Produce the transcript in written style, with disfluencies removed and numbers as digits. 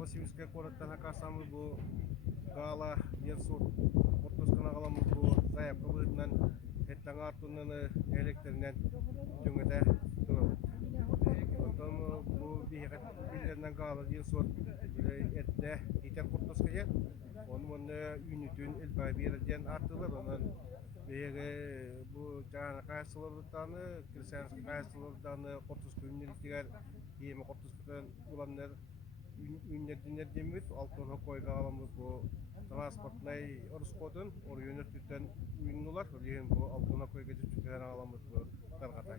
Новосибирская городтан акасамы бу гала ерсур ортоскана галамы бу заявка быытынан хеттан артуннан электринен түңөтэ турабыт. Отом бу бихет билернен гала ерсур этте итер ортоская он монны үнүтүн элбабирден артылар онан беге бу жана кайсылырданы крестьянский кайсылырданы ортос күннелтигер еми ортоспутан уланнар үннердинер демит алтын хокойга аламыз бу транспортный орускодун ор юнертүтен үйнүлар леген бу алтын хокойга жүктен аламыз бу таргата